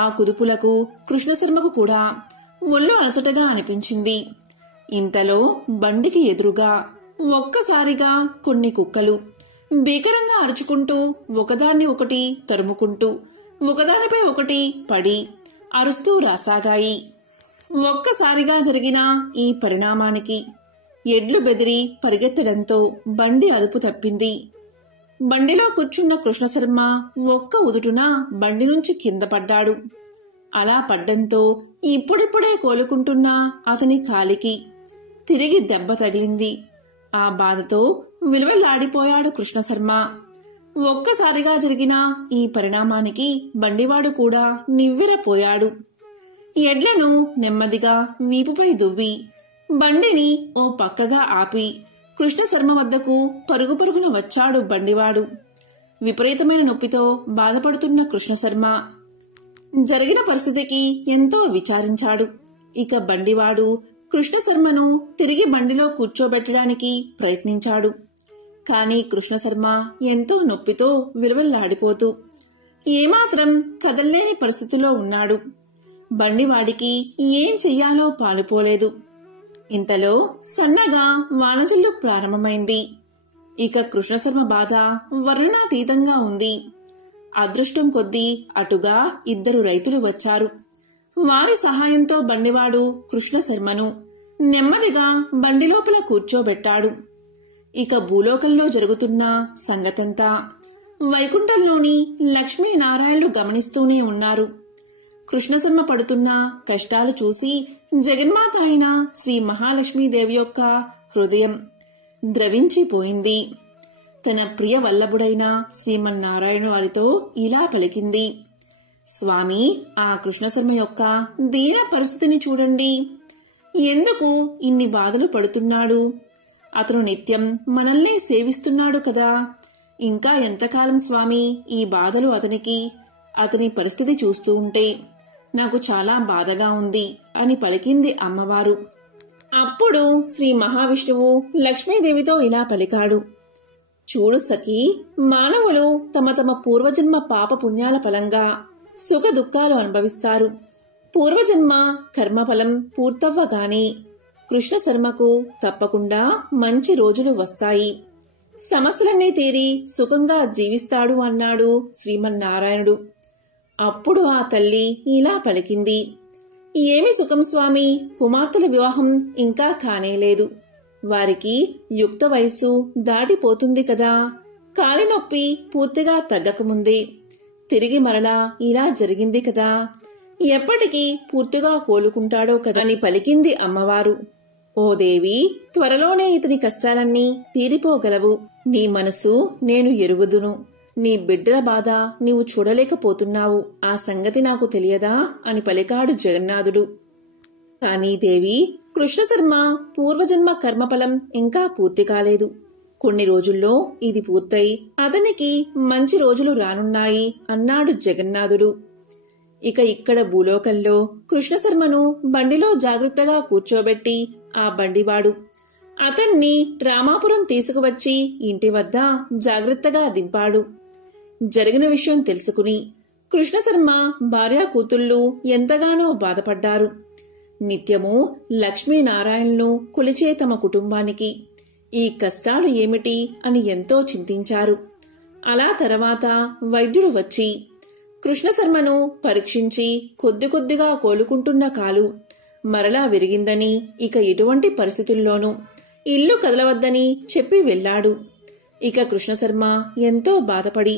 ఆ కుదుపులకు కృష్ణశర్మకు కూడా ఒళ్ళు అలసటగా అనిపించింది. ఇంతలో బండికి ఎదురుగా ఒక్కసారిగా కొన్ని కుక్కలు భీకరంగా అరుచుకుంటూ ఒకదాన్ని ఒకటి తరుముకుంటూ ఒకదానిపై ఒకటి పడి అరుస్తూ రాసాగాయి. ఒక్కసారిగా జరిగిన ఈ పరిణామానికి ఎడ్లు బెదిరి పరిగెత్తడంతో బండి అదుపు తప్పింది. బండిలో కూర్చున్న కృష్ణశర్మ ఒక్క ఉదుటున బండి నుంచి కింద పడ్డాడు. అలా పడ్డంతో ఇప్పుడిప్పుడే కోలుకుంటున్న అతని కాలికి తిరిగి దెబ్బ తగిలింది. ఆ బాధతో విలువెల్లాడిపోయాడు కృష్ణశర్మ. ఒక్కసారిగా జరిగిన ఈ పరిణామానికి బండివాడు కూడా నివ్వెరపోయాడు. ఎడ్లను నెమ్మదిగా వీపుపై దువ్వి బండిని ఓ పక్కగా ఆపి కృష్ణశర్మ వద్దకు పరుగు పరుగున వచ్చాడు బండివాడు. విపరీతమైన నొప్పితో బాధపడుతున్న కృష్ణశర్మ జరిగిన పరిస్థితికి ఎంతో విచారించాడు. ఇక బండివాడు కృష్ణశర్మను తిరిగి బండిలో కూర్చోబెట్టడానికి ప్రయత్నించాడు. కాని కృష్ణశర్మ ఎంతో నొప్పితో విలువెల్లాడిపోతూ ఏమాత్రం కదల్లేని పరిస్థితిలో ఉన్నాడు. బండివాడికి ఏం చెయ్యాలో పాలుపోలేదు. ఇంతలో సన్నగా వానజల్లు ప్రారంభమైంది. ఇక కృష్ణశర్మ బాధ వర్ణనాతీతంగా ఉంది. అదృష్టం కొద్దీ అటుగా 2 రైతులు వచ్చారు. వారి సహాయంతో బండివాడు కృష్ణశర్మను నెమ్మదిగా బండి లోపల కూర్చోబెట్టాడు. ఇక భూలోకంలో జరుగుతున్న సంగతంతా వైకుంఠంలోని లక్ష్మీనారాయణులు గమనిస్తూనే ఉన్నారు. కృష్ణశర్మ పడుతున్న కష్టాలు చూసి జగన్మాత అయిన శ్రీ మహాలక్ష్మీదేవి యొక్క హృదయం ద్రవించిపోయింది. తన ప్రియ వల్లభుడైన శ్రీమన్నారాయణ వారితో ఇలా పలికింది, స్వామి, ఆ కృష్ణశర్మ యొక్క దీన పరిస్థితిని చూడండి. ఎందుకు ఇన్ని బాధలు పడుతున్నాడు? అతను నిత్యం మనల్ని సేవిస్తున్నాడు కదా. ఇంకా ఎంతకాలం స్వామి ఈ బాధలు అతనికి? అతని పరిస్థితి చూస్తూ ఉంటే నాకు చాలా బాధగా ఉంది అని పలికింది అమ్మవారు. అప్పుడు శ్రీ మహావిష్ణువు లక్ష్మీదేవితో ఇలా పలికాడు, చూడు సఖీ, మానవులు తమ తమ పూర్వజన్మ పాప పుణ్యాల ఫలంగా సుఖ దుఃఖాలు అనుభవిస్తారు. పూర్వజన్మ కర్మఫలం పూర్తవ్వగానే కృష్ణ శర్మకు తప్పకుండా మంచి రోజులు వస్తాయి. సమస్యలన్నీ తీరి సుఖంగా జీవిస్తాడు అన్నాడు శ్రీమన్నారాయణుడు. అప్పుడు ఆ తల్లి ఇలా పలికింది, ఏమి సుఖం స్వామి, కుమార్తెల వివాహం ఇంకా కానేలేదు. వారికి యుక్త వయస్సు దాటిపోతుంది కదా, కాలినొప్పి పూర్తిగా తగ్గకముందే తిరిగి మరలా ఇలా జరిగింది కదా, ఎప్పటికీ పూర్తిగా కోలుకుంటాడో కదా అని పలికింది అమ్మవారు. ఓ దేవి, త్వరలోనే ఇతని కష్టాలన్నీ తీరిపోగలవు. నీ మనసు నేను ఎరుగుదును. నీ బిడ్డల బాధ నీవు చూడలేకపోతున్నావు, ఆ సంగతి నాకు తెలియదా అని పలికాడు జగన్నాథుడు. కానీ దేవి, కృష్ణశర్మ పూర్వజన్మ కర్మఫలం ఇంకా పూర్తి కాలేదు. కొన్ని రోజుల్లో ఇది పూర్తయి అతనికి మంచి రోజులు రానున్నాయి అన్నాడు జగన్నాథుడు. ఇక ఇక్కడ భూలోకంలో కృష్ణశర్మను బండిలో జాగ్రత్తగా కూర్చోబెట్టి ఆ బండివాడు అతన్ని రామాపురం తీసుకువచ్చి ఇంటి వద్ద జాగ్రత్తగా దింపాడు. జరిగిన విషయం తెలుసుకుని కృష్ణశర్మ భార్యా కూతుళ్ళు ఎంతగానో బాధపడ్డారు. నిత్యము లక్ష్మీనారాయణను కొలిచే తమ కుటుంబానికి ఈ కష్టాలు ఏమిటి అని ఎంతో చింతించారు. అలా తర్వాత వైద్యుడు వచ్చి కృష్ణశర్మను పరీక్షించి కొద్ది కొద్దిగా కోలుకుంటున్న కాలు మరలా విరిగిందని, ఇక ఎటువంటి పరిస్థితుల్లోనూ ఇల్లు కదలవద్దని చెప్పి వెళ్లాడు. ఇక కృష్ణశర్మ ఎంతో బాధపడి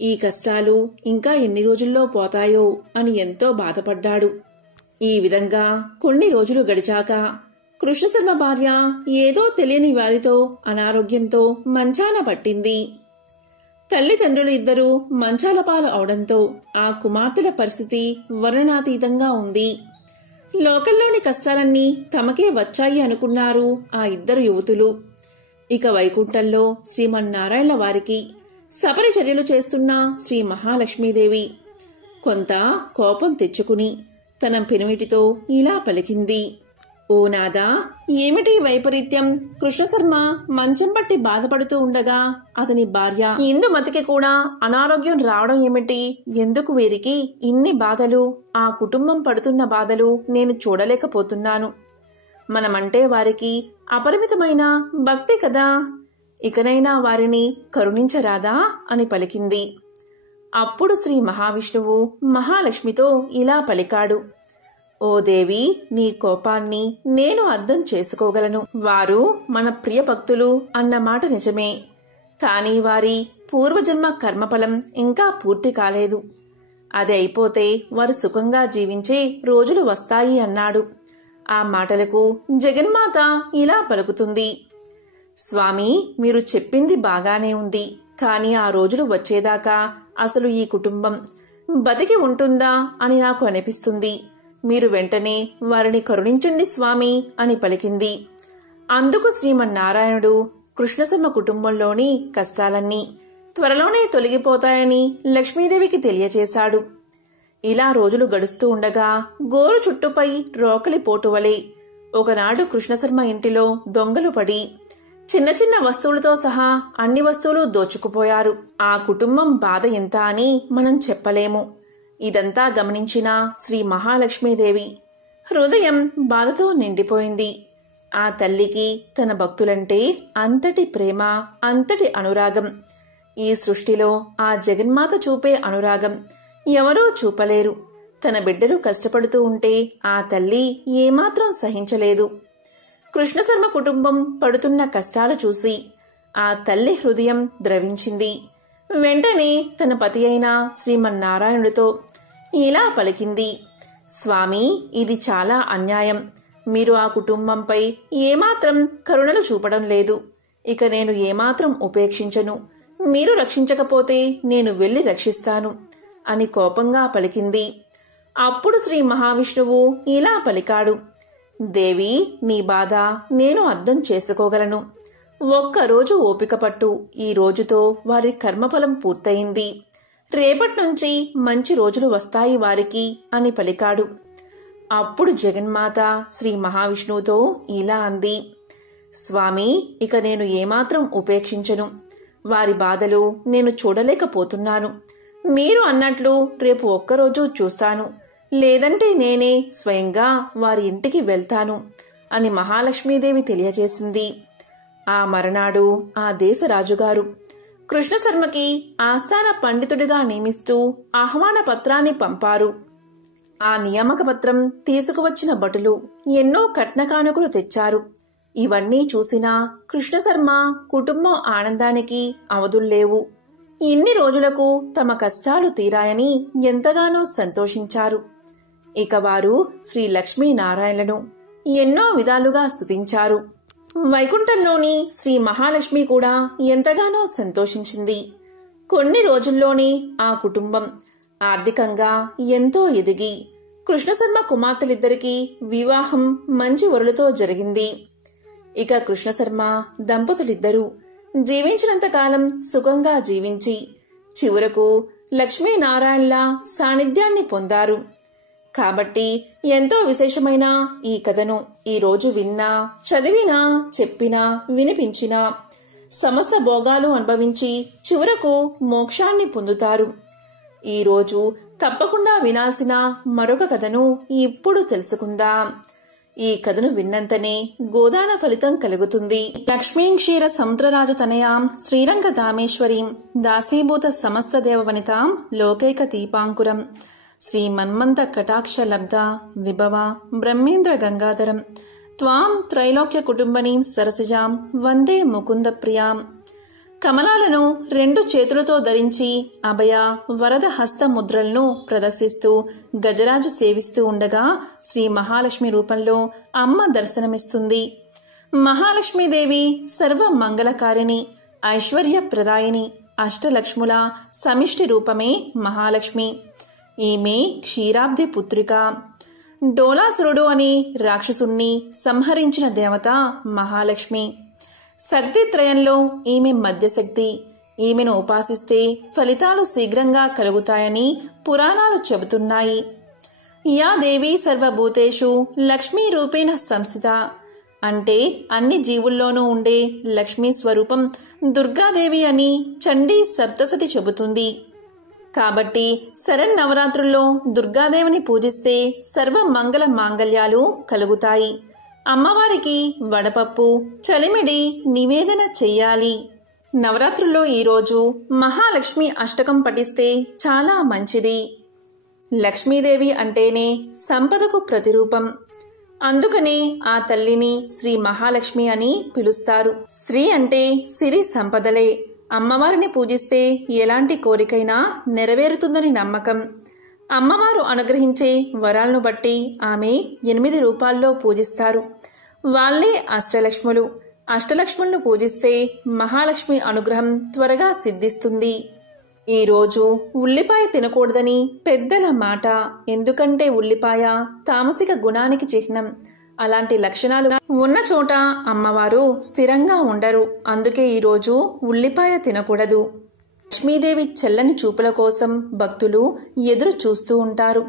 ఈ కష్టాలు ఇంకా ఎన్ని రోజుల్లో పోతాయో అని ఎంతో బాధపడ్డాడు. ఈ విధంగా కొన్ని రోజులు గడిచాక కృష్ణశర్మ భార్య ఏదో తెలియని వ్యాధితో అనారోగ్యంతో మంచాన పట్టింది. తల్లిదండ్రులు ఇద్దరూ మంచాల పాలు అవడంతో ఆ కుమార్తెల పరిస్థితి వర్ణనాతీతంగా ఉంది. లోకంలోని కష్టాలన్నీ తమకే వచ్చాయి అనుకున్నారు ఆ ఇద్దరు యువతులు. ఇక వైకుంఠంలో శ్రీమన్నారాయణ వారికి సపరి చర్యలు చేస్తున్న శ్రీ మహాలక్ష్మీదేవి కొంత కోపం తెచ్చుకుని తన పెనిమిటితో ఇలా పలికింది, ఓ నాదా, ఏమిటి వైపరీత్యం? కృష్ణశర్మ మంచం పట్టి బాధపడుతూ ఉండగా అతని భార్య ఇందుమతికి కూడా అనారోగ్యం రావడం ఏమిటి? ఎందుకు వీరికి ఇన్ని బాధలు? ఆ కుటుంబం పడుతున్న బాధలు నేను చూడలేకపోతున్నాను. మనమంటే వారికి అపరిమితమైన భక్తి కదా, ఇకనైనా వారిని కరుణించరాదా అని పలికింది. అప్పుడు శ్రీ మహావిష్ణువు మహాలక్ష్మితో ఇలా పలికాడు, ఓ దేవి, నీ కోపాన్ని నేను అర్థం చేసుకోగలను. వారు మన ప్రియ భక్తులు అన్న మాట నిజమే. కానీ వారి పూర్వజన్మ కర్మఫలం ఇంకా పూర్తి కాలేదు. అది అయిపోతే వారు సుఖంగా జీవించే రోజులు వస్తాయి అన్నాడు. ఆ మాటలకు జగన్మాత ఇలా పలుకుతుంది, స్వామి, మీరు చెప్పింది బాగానే ఉంది. కానీ ఆ రోజులు వచ్చేదాకా అసలు ఈ కుటుంబం బతికి ఉంటుందా అని నాకు అనిపిస్తుంది. మీరు వెంటనే వారిని కరుణించండి స్వామి అని పలికింది. అందుకు శ్రీమన్నారాయణుడు కృష్ణశర్మ కుటుంబంలోని కష్టాలన్నీ త్వరలోనే తొలగిపోతాయని లక్ష్మీదేవికి తెలియచేశాడు. ఇలా రోజులు గడుస్తూ ఉండగా గోరు చుట్టుపై రోకలి పోటువలే ఒకనాడు కృష్ణశర్మ ఇంటిలో దొంగలు పడి చిన్న చిన్న వస్తువులతో సహా అన్ని వస్తువులు దోచుకుపోయారు. ఆ కుటుంబం బాధ ఎంత అని మనం చెప్పలేము. ఇదంతా గమనించిన శ్రీ మహాలక్ష్మీదేవి హృదయం బాధతో నిండిపోయింది. ఆ తల్లికి తన భక్తులంటే అంతటి ప్రేమ, అంతటి అనురాగం. ఈ సృష్టిలో ఆ జగన్మాత చూపే అనురాగం ఎవరూ చూపలేరు. తన బిడ్డలు కష్టపడుతూ ఉంటే ఆ తల్లి ఏమాత్రం సహించలేదు. కృష్ణశర్మ కుటుంబం పడుతున్న కష్టాలు చూసి ఆ తల్లి హృదయం ద్రవించింది. వెంటనే తన పతి అయిన శ్రీమన్నారాయణుడితో ఇలా పలికింది, స్వామి, ఇది చాలా అన్యాయం. మీరు ఆ కుటుంబంపై ఏమాత్రం కరుణలు చూపడం లేదు. ఇక నేను ఏమాత్రం ఉపేక్షించను. మీరు రక్షించకపోతే నేను వెళ్లి రక్షిస్తాను అని కోపంగా పలికింది. అప్పుడు శ్రీ మహావిష్ణువు ఇలా పలికాడు, దేవి, నీ బాధ నేను అర్థం చేసుకోగలను. ఒక్కరోజు ఓపిక పట్టు. ఈ రోజుతో వారి కర్మఫలం పూర్తయింది. రేపటి నుంచి మంచి రోజులు వస్తాయి వారికి అని పలికాడు. అప్పుడు జగన్మాత శ్రీ మహావిష్ణువుతో ఇలా అంది, స్వామి, ఇక నేను ఏమాత్రం ఉపేక్షించను. వారి బాధలు నేను చూడలేకపోతున్నాను. మీరు అన్నట్లు రేపు ఒక్కరోజు చూస్తాను, లేదంటే నేనే స్వయంగా వారి ఇంటికి వెళ్తాను అని మహాలక్ష్మీదేవి తెలియజేసింది. ఆ మరునాడు ఆ దేశ రాజుగారు కృష్ణశర్మకి ఆస్థాన పండితుడిగా నియమిస్తూ ఆహ్వాన పత్రాన్ని పంపారు. ఆ నియామక పత్రం తీసుకువచ్చిన భటులు ఎన్నో కట్నకానుకలు తెచ్చారు. ఇవన్నీ చూసినా కృష్ణశర్మ కుటుంబం ఆనందానికి అవధుల్లేవు. ఇన్ని రోజులకు తమ కష్టాలు తీరాయని ఎంతగానో సంతోషించారు. ఇక వారు శ్రీ లక్ష్మీనారాయణలను ఎన్నో విధాలుగా స్తుతించారు. వైకుంఠంలోని శ్రీ మహాలక్ష్మి కూడా ఎంతగానో సంతోషించింది. కొన్ని రోజుల్లోనే ఆ కుటుంబం ఆర్థికంగా ఎంతో ఎదిగి కృష్ణశర్మ కుమార్తెలిద్దరికీ వివాహం మంచి వరులతో జరిగింది. ఇక కృష్ణశర్మ దంపతులిద్దరూ జీవించినంతకాలం సుఖంగా జీవించి చివరకు లక్ష్మీనారాయణల సాన్నిధ్యాన్ని పొందారు. కాబట్టి ఎంతో విశేషమైన ఈ కథను ఈరోజు విన్నా, చదివినా, చెప్పినా, వినిపించినా సమస్త భోగాలు అనుభవించి చివరకు మోక్షాన్ని పొందుతారు. ఈరోజు తప్పకుండా వినాల్సిన మరొక కథను ఇప్పుడు తెలుసుకుందాం. ఈ కథను విన్నంతనే గోదాన ఫలితం కలుగుతుంది. లక్ష్మీం క్షీర సముద్రరాజ తనయాం శ్రీరంగ దామేశ్వరీం దాసీభూత సమస్త దేవవనితాం లోకైక దీపాంకురం శ్రీ మన్మంత కటాక్ష లబ్ధ విభవ బ్రహ్మేంద్ర గంగాధరం త్వాం త్రైలోక్య కుటుంబనీం సరసిజాం వందే ముకుంద ప్రియాం. కమలాలను 2 చేతులతో ధరించి అభయ వరద హస్త ముద్రలను ప్రదర్శిస్తూ గజరాజు సేవిస్తూ ఉండగా శ్రీ మహాలక్ష్మి రూపంలో అమ్మ దర్శనమిస్తుంది. మహాలక్ష్మీదేవి సర్వ మంగళకారిణి, ఐశ్వర్యప్రదాయిని, అష్టలక్ష్ముల సమిష్టి రూపమే మహాలక్ష్మి. ఈమె క్షీరాబ్ది పుత్రిక. డోలాసురుడు అని రాక్షసుణ్ణి సంహరించిన దేవత మహాలక్ష్మి. శక్తిత్రయంలో ఈమె మధ్యశక్తి. ఈమెను ఉపాసిస్తే ఫలితాలు శీఘ్రంగా కలుగుతాయని పురాణాలు చెబుతున్నాయి. యా దేవి సర్వభూతేషు లక్ష్మీ రూపేణ సంస్థిత అంటే అన్ని జీవుల్లోనూ ఉండే లక్ష్మీ స్వరూపం దుర్గాదేవి అని చండీ సప్తశతి చెబుతుంది. కాబట్టి శరన్నవరాత్రుల్లో దుర్గాదేవిని పూజిస్తే సర్వ మంగళ మాంగళ్యాలు కలుగుతాయి. అమ్మవారికి వడపప్పు, చలిమిడి నివేదన చెయ్యాలి. నవరాత్రుల్లో ఈరోజు మహాలక్ష్మి అష్టకం పఠిస్తే చాలా మంచిది. లక్ష్మీదేవి అంటేనే సంపదకు ప్రతిరూపం. అందుకనే ఆ తల్లిని శ్రీ మహాలక్ష్మి అని పిలుస్తారు. శ్రీ అంటే సిరి సంపదలే. అమ్మవారిని పూజిస్తే ఎలాంటి కోరికైనా నెరవేరుతుందని నమ్మకం. అమ్మవారు అనుగ్రహించే వరాలను బట్టి ఆమె 8 రూపాల్లో పూజిస్తారు. వాళ్ళే అష్టలక్ష్ములు. అష్టలక్ష్ములను పూజిస్తే మహాలక్ష్మి అనుగ్రహం త్వరగా సిద్ధిస్తుంది. ఈరోజు ఉల్లిపాయ తినకూడదని పెద్దల మాట. ఎందుకంటే ఉల్లిపాయ తామసిక గుణానికి చిహ్నం. అలాంటి లక్షణాలు ఉన్న చోట అమ్మవారు స్థిరంగా ఉండరు. అందుకే ఈరోజు ఉల్లిపాయ తినకూడదు. లక్ష్మీదేవి చల్లని చూపుల కోసం భక్తులు ఎదురు చూస్తూ ఉంటారు.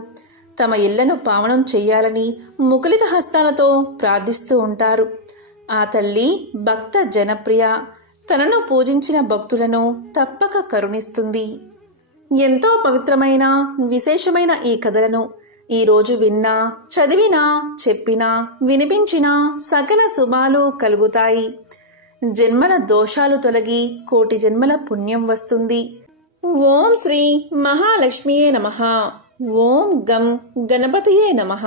తమ ఇళ్లను పావనం చెయ్యాలని ముకులిత హస్తాలతో ప్రార్థిస్తూ ఉంటారు. ఆ తల్లి భక్త జనప్రియ. తనను పూజించిన భక్తులను తప్పక కరుణిస్తుంది. ఎంతో పవిత్రమైన విశేషమైన ఈ కథలను ఈరోజు విన్నా, చదివినా, చెప్పినా, వినిపించినా సకల శుభాలు కలుగుతాయి. జన్మల దోషాలు తొలగి కోటి జన్మల పుణ్యం వస్తుంది. ఓం శ్రీ మహాలక్ష్మియే నమః. ఓం గం గణపతియే నమః.